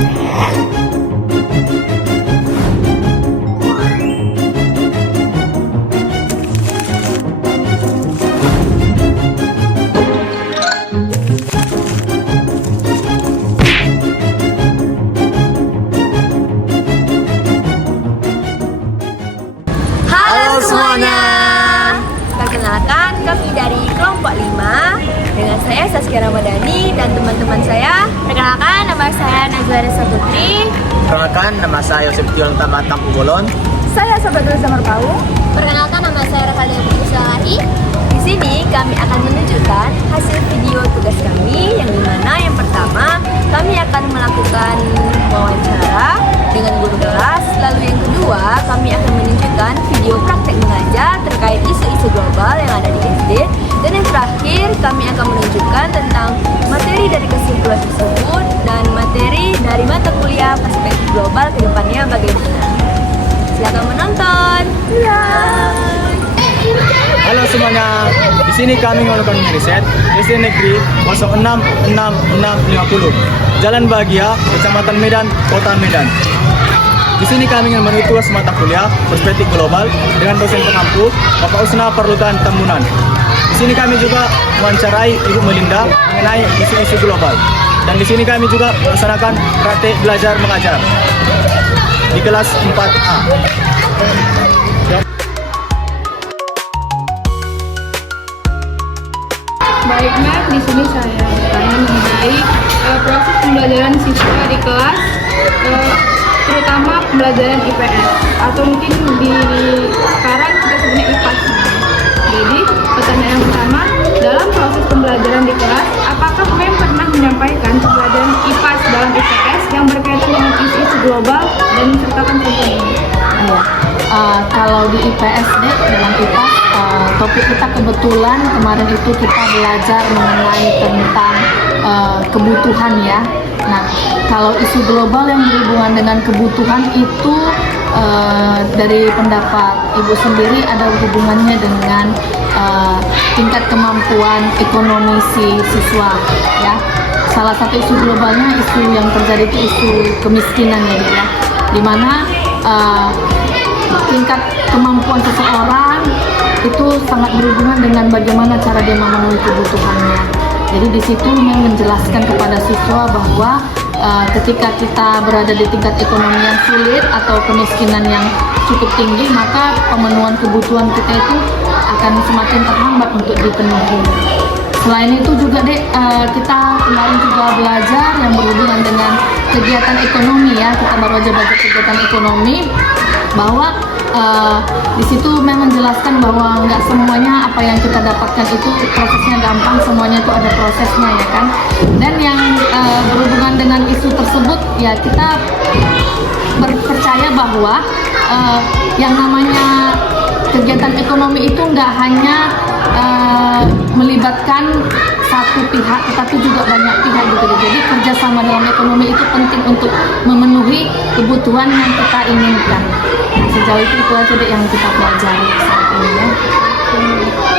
Halo semuanya. Perkenalkan, kami dari kelompok 5 dengan saya Saskia Ramadhani dan teman-teman saya. Perkenalkan, nama saya Nazwa Resa Putri. Perkenalkan, nama saya Yosef Tion Tamat Tampu Bolon. Saya Sabatul Zamar Pau. Perkenalkan, nama saya Rakalia Putri. Di sini kami akan menunjukkan hasil video tugas kami, yang dimana yang pertama kami akan melakukan wawancara dengan guru kelas, lalu yang kedua kami akan menunjukkan video praktek mengajar terkait isu-isu global yang ada di SD, dan yang terakhir kami akan menunjukkan tentang materi dari kesimpulan tersebut dan materi dari mata kuliah perspektif global ke depannya bagaimana. Silakan menonton. Halo semuanya, di sini kami melakukan riset SD Negeri 066650 Jalan Bahagia, Kecamatan Medan, Kota Medan. Di sini kami ingin menuju tugas mata kuliah perspektif global dengan dosen pengampu Bapak Usna Perlutan Tambunan. Di sini kami juga mewawancarai Ibu Melinda mengenai isu-isu global. Dan di sini kami juga melaksanakan praktek belajar mengajar di kelas 4A. Baik, Mak, di sini saya bertanya mengenai proses pembelajaran siswa di kelas, terutama pembelajaran IPS atau mungkin di sekarang kita sebutnya IPAS. Jadi, pertanyaan yang pertama, dalam proses pembelajaran di kelas, apakah MEM pernah menyampaikan pembelajaran IPAS dalam IPS yang berkaitan dengan isu-isu global dan menceritakan contohnya? Iya. Kalau di IPS dalam IPAS, topik kita kebetulan kemarin itu kita belajar mengenai tentang kebutuhan ya. Nah, kalau isu global yang berhubungan dengan kebutuhan itu dari pendapat Ibu sendiri ada hubungannya dengan tingkat kemampuan ekonomi si siswa ya. Salah satu isu globalnya isu yang terjadi itu isu kemiskinan ya, dimana tingkat kemampuan seseorang itu sangat berhubungan dengan bagaimana cara dia memenuhi kebutuhannya. Jadi di situ menjelaskan kepada siswa bahwa ketika kita berada di tingkat ekonomi yang sulit atau kemiskinan yang cukup tinggi, maka pemenuhan kebutuhan kita itu akan semakin terhambat untuk dipenuhi. Selain itu juga kita kemarin juga belajar yang berhubungan dengan kegiatan ekonomi ya. Kita baru aja belajar kegiatan ekonomi bahwa di situ memang menjelaskan bahwa nggak semuanya apa yang kita dapatkan itu prosesnya gampang, semuanya itu ada prosesnya ya kan. Dan yang berhubungan dengan isu tersebut ya kita percaya bahwa yang namanya kegiatan ekonomi itu nggak hanya melibatkan satu pihak, tetapi juga banyak pihak gitu. Jadi kerjasama dalam ekonomi itu penting untuk memenuhi kebutuhan yang kita inginkan. Nah, sejauh itu aja deh yang kita pelajari saat ini ya.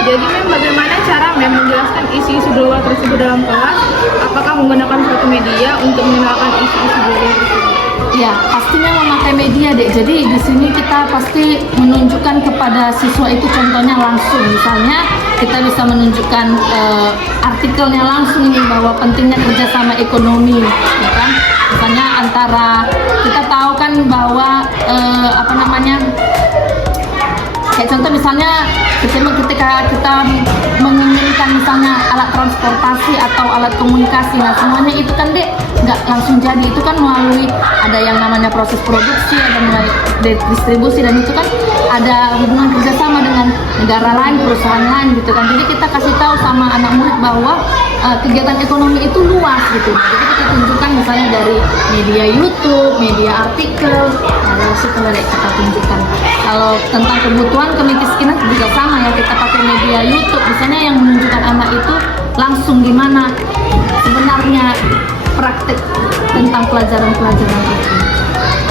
Jadi, bagaimana cara menjelaskan isu-isu global tersebut dalam kelas? Apakah menggunakan suatu media untuk mengenalkan isu-isu global tersebut? Ya, pastinya memakai media deh. Jadi di sini kita pasti menunjukkan kepada siswa itu contohnya langsung. Misalnya kita bisa menunjukkan artikelnya langsung ini bahwa pentingnya kerjasama ekonomi, ya kan? Misalnya antara kita tahu kan bahwa kayak contoh misalnya ketika kita menginginkan misalnya alat transportasi atau alat komunikasi, nah semuanya itu kan nggak langsung jadi, itu kan melalui ada yang namanya proses produksi, ada mulai distribusi, dan itu kan ada hubungan kerjasama dengan negara lain, perusahaan lain gitu kan. Jadi kita kasih tahu sama anak murid bahwa kegiatan ekonomi itu luas gitu. Jadi kita tunjukkan misalnya dari media YouTube, media artikel, dari situ kita tunjukkan. Kalau tentang kebutuhan kemiskinan juga sama ya, kita pakai media YouTube misalnya yang menunjukkan anak itu langsung gimana sebenarnya praktek tentang pelajaran-pelajaran itu.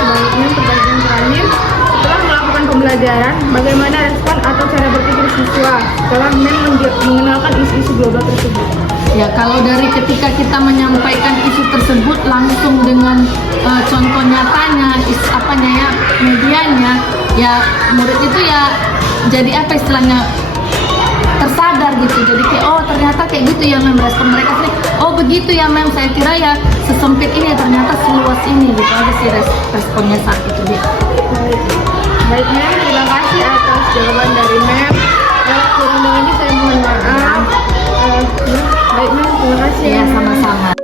Baik, pertanyaan terakhir, setelah melakukan pembelajaran, bagaimana respon atau cara berpikir siswa setelah mengenalkan isu-isu global tersebut? Ya, kalau dari ketika kita menyampaikan isu tersebut langsung dengan contoh nyatanya, apanya ya, medianya, ya murid itu ya jadi apa istilahnya, tersadar gitu. Jadi kayak oh ternyata kayak gitu ya mem, respon mereka sih. Oh begitu ya mem, saya kira ya sesempit ini ternyata seluas ini gitu aja sih responnya saat itu dia. Baik Mem, terima kasih atas jawaban dari Mem. Kurang lebihnya saya mohon maaf. Baik Mem, terima kasih. Ya sama-sama.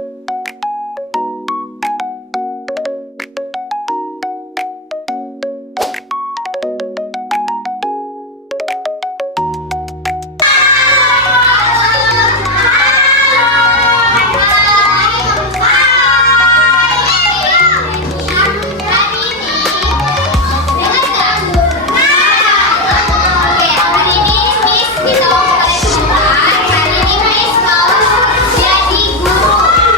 Hari ini Miss mau jadi guru.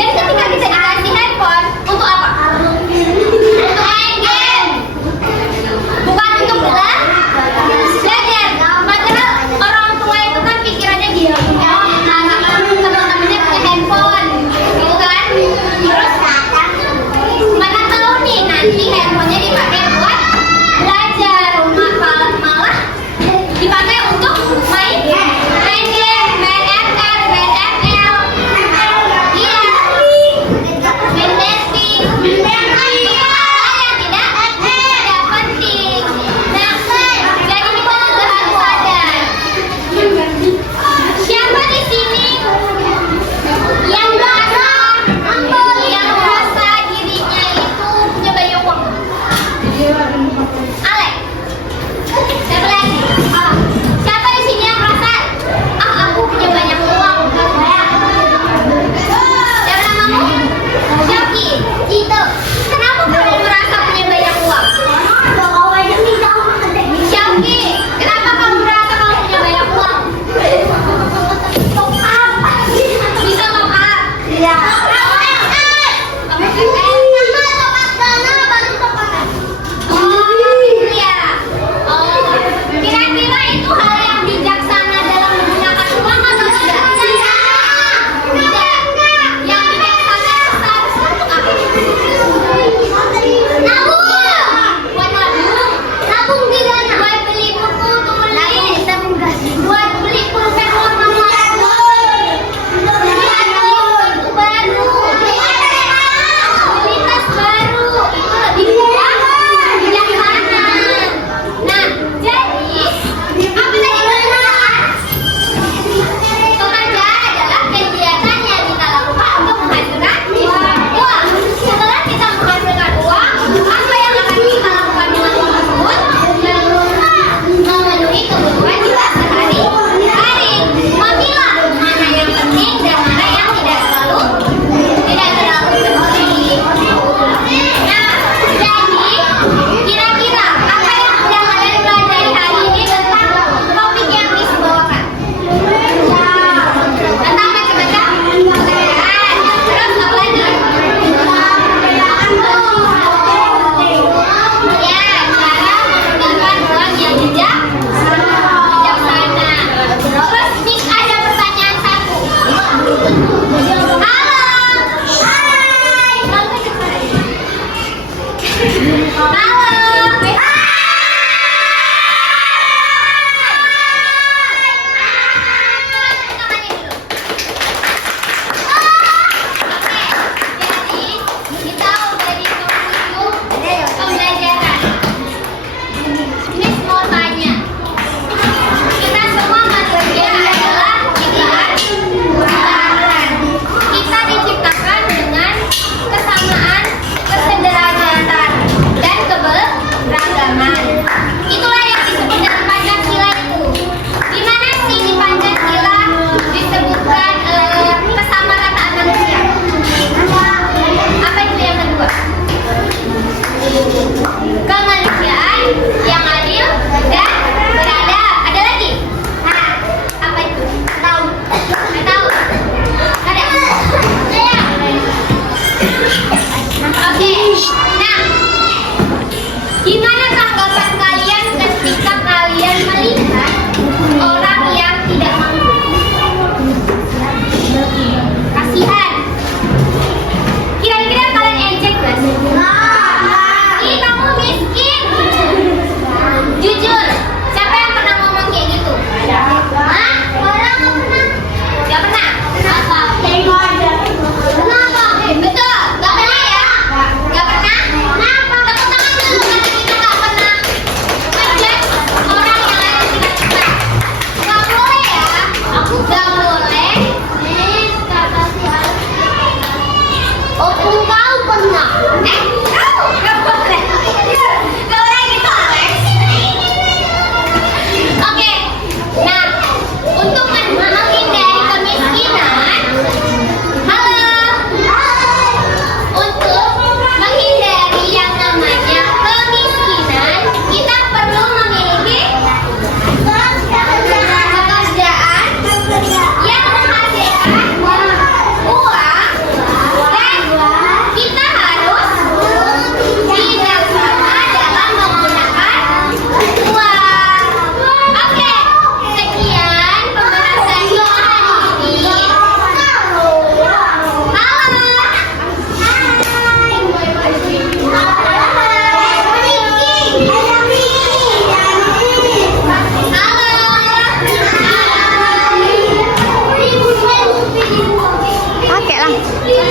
Dan ketika kita dikasih handphone, untuk apa? Untuk main game. Bukan untuk belajar. Padahal orang tua itu kan pikirannya gini. Oh, teman-temannya punya handphone, gitu kan? Terus mana tahu nih nanti handphonenya dipakai buat belajar, malah dipakai untuk main game, main ML, main ML, iya, main dating, yang tidak penting. Nah, jadi kita juga harus sadar. Siapa di sini yang merasa dirinya itu punya banyak uang? Alex. Siapa lagi? Siapa di sini yang merasa aku punya banyak uang? Siapa namamu? Shoki. Itu. Kenapa kamu merasa punya banyak uang? Shoki. Kenapa kamu merasa kamu punya banyak uang? Bisa top up? Iya. Kira-kira itu hal yang bijaksana dalam menggunakan uang atau tidak? Tidak. Yang bijaksana seharusnya untuk apa? Nabung. Buat nabung. Nabung tidak. Buat beli buku tulis. Buat beli pulpen warna baru. Itu baru.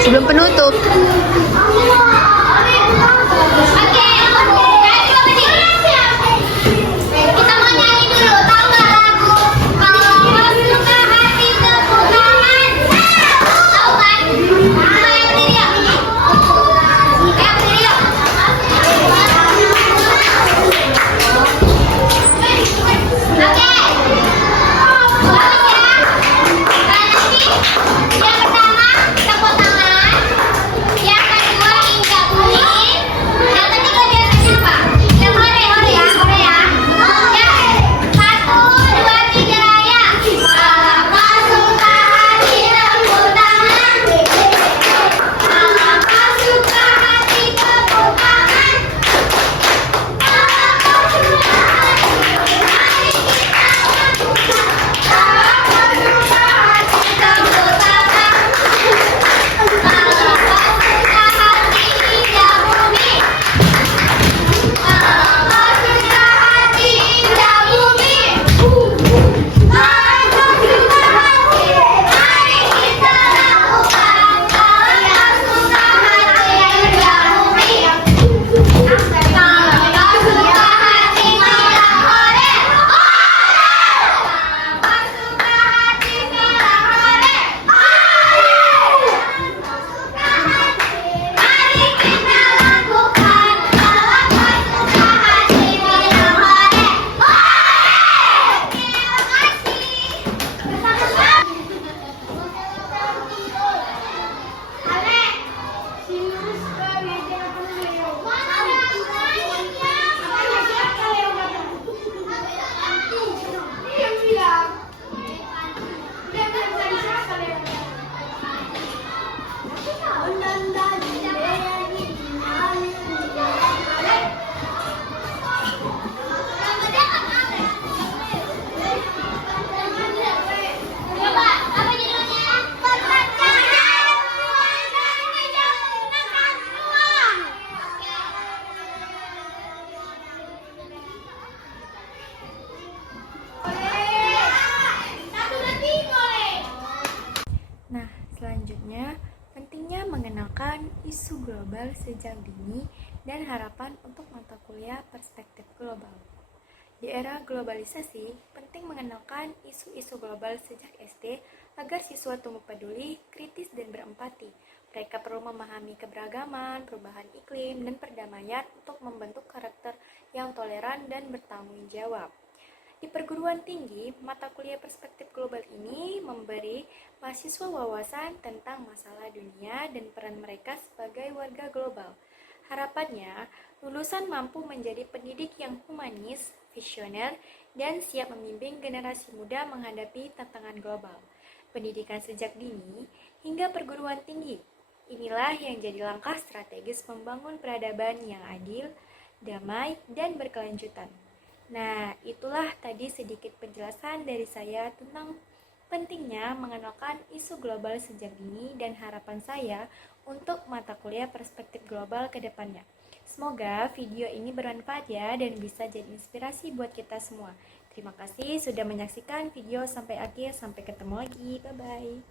sebelum penutup. Kita mau nyanyi dulu, tahu nggak lagu kalau suka hati tepuk tangan? Tahu kan? Kita yang berdiri ya. Yang berdiri ya. Oke. Yang pertama tepuk tangan, yang kedua injak bunyi, yang ketiga biasanya apa? Yang hore hore ya, hore ya. Yang 1, 2, 3 ya. Kalau suka hati tepuk tangan. Kalau suka hati tepuk tangan. Kalau suka hati, mari kita lakukan. Kalau suka hati tepuk tangan. Kalau suka hati injak bumi. Kalau suka hati injak bumi. Kalau suka hati, mari kita lakukan. Kalau suka hati injak bumi. Kalau suka hati bilang hore. Kalau suka hati bilang hore. Mari kita lakukan. Kalau suka hati bilang hore. Terima kasih. Ale, sinus ke meja apa dulu? Mana yang bilang? Dia bilang tadi siapa Leo? Coba, apa judulnya? Perpecahan Indonesia gunakan uang. Satu detik boleh. Nah, selanjutnya pentingnya mengenalkan isu global sejak dini dan harapan untuk mata kuliah perspektif global. Di era globalisasi, penting mengenalkan isu-isu global sejak SD agar siswa tumbuh peduli, kritis, dan berempati. Mereka perlu memahami keberagaman, perubahan iklim, dan perdamaian untuk membentuk karakter yang toleran dan bertanggung jawab. Di perguruan tinggi, mata kuliah perspektif global ini memberi mahasiswa wawasan tentang masalah dunia dan peran mereka sebagai warga global. Harapannya, lulusan mampu menjadi pendidik yang humanis, visioner, dan siap membimbing generasi muda menghadapi tantangan global. Pendidikan sejak dini hingga perguruan tinggi. Inilah yang jadi langkah strategis membangun peradaban yang adil, damai, dan berkelanjutan. Nah, itulah tadi sedikit penjelasan dari saya tentang pentingnya mengenalkan isu global sejak dini dan harapan saya untuk mata kuliah perspektif global ke depannya. Semoga video ini bermanfaat ya dan bisa jadi inspirasi buat kita semua. Terima kasih sudah menyaksikan video sampai akhir. Sampai ketemu lagi. Bye-bye.